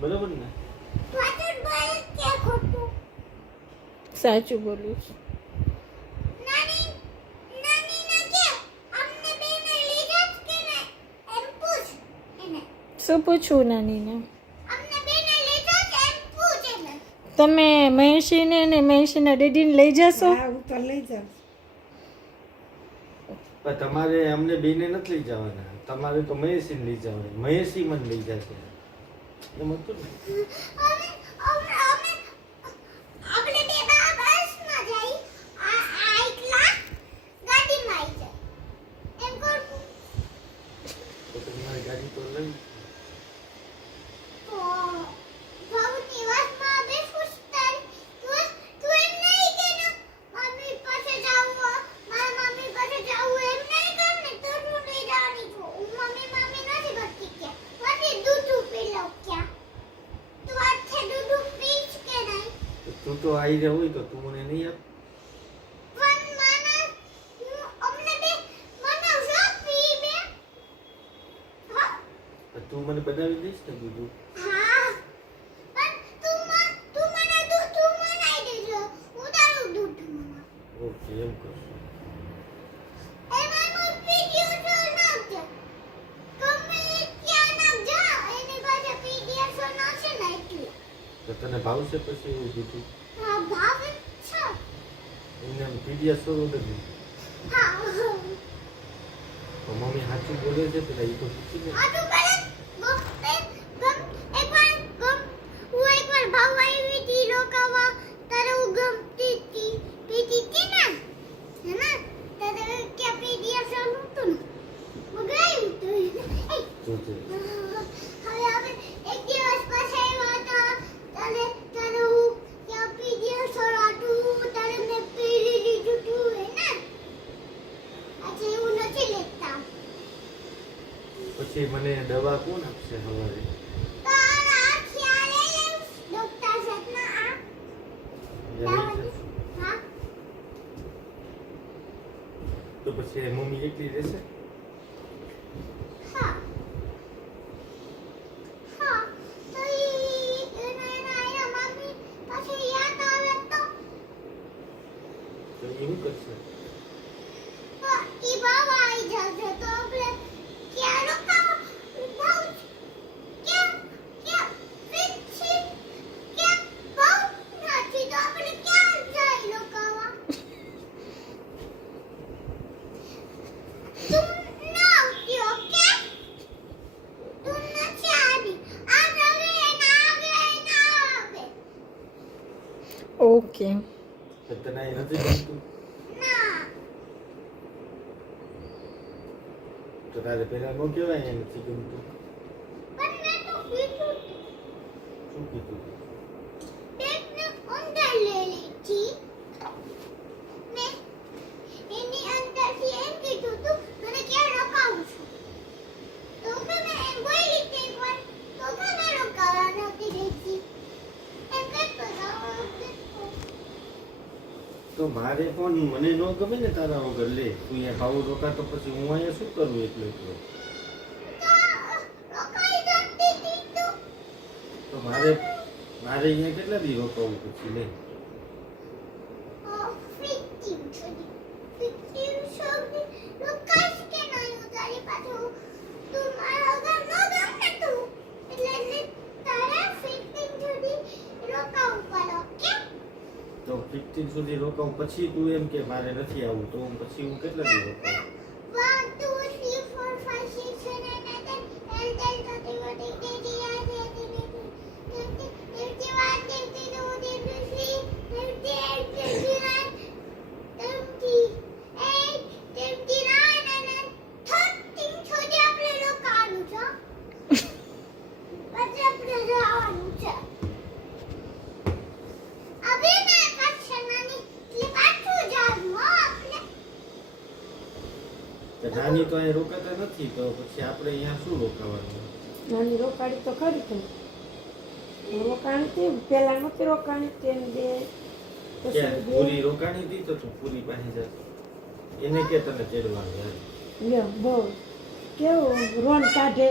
બરાબર ને? સાચું બોલું છું. શું પૂછવું નાનીને? તમે મહેશીને ને મહેશીના ડેડીને લઈ જશો? હા, હું તો લઈ જાઉં. પણ તમારે અમને બેને નથી લઈ જવાના. તમારે તો મહેશી લઈ જવાના. મહેશી મને લઈ જશે એમ હતું ને? તો તમારી ગાડી તો લઈ તું તો આવી રહ્યો હોય તો તું મને નહીં આપ. તું મને બનાવી દઈશ ને બધું? ઓકે, એમ કરશું. તો તને ભાવશે પછી એવું કીધું? એમને પીડિયા સો નથી. મમ્મી સાચું બોલે છે પેલા એ તો પૂછી ને. પછી મને દવા કોણ આપશે સવારે? તો પછી મમ્મી એકલી રહેશે? તો એ શું કરશે? ઓકે. તને એ નથી ગમતું? તો તારે પેલા નો કહેવાય એ નથી ગમતું? શું કીધું? તો મારે પણ મને ન ગમે ને તારા વગર. લે તું અહીંયા ખાવું રોકા તો પછી હું અહીંયા શું કરું એટલો એટલો? તો મારે અહીંયા કેટલા દી રોકાવું પછી? લે તો 15 સુધી રોકાવું પછી તું એમ કે મારે નથી આવવું તો પછી હું કેટલા દી રોકાવું? નાની તો અહીં રોકાતા નથી તો પછી આપણે અહીંયા શું રોકાવાનું? નાની રોકાણી તો ખરી તું રોકાણી હતી પેલા નહોતી રોકાણી તેને બે પૂરી રોકાણી હતી તો તું પૂરી પાસે જા. એને કે તને ચડવાનું યાર બહુ કેવું રોન કાઢે.